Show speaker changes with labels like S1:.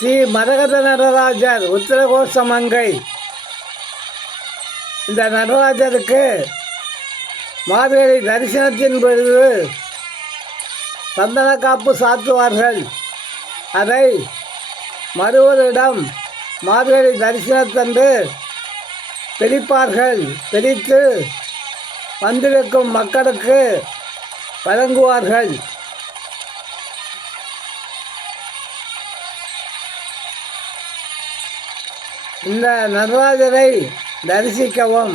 S1: ஸ்ரீ மரகத நடராஜர் உத்தரகோஷ மங்கை இந்த நடராஜருக்கு மார்கழி தரிசனத்தின் பொழுது சந்தன காப்பு சாத்துவார்கள். அதை மறுவரிடம் மார்கழி தரிசனத்தன்று பிரிப்பார்கள் பிரித்து வந்திருக்கும் மக்களுக்கு வழங்குவார்கள். இந்த நடராஜரை தரிசிக்கவும்.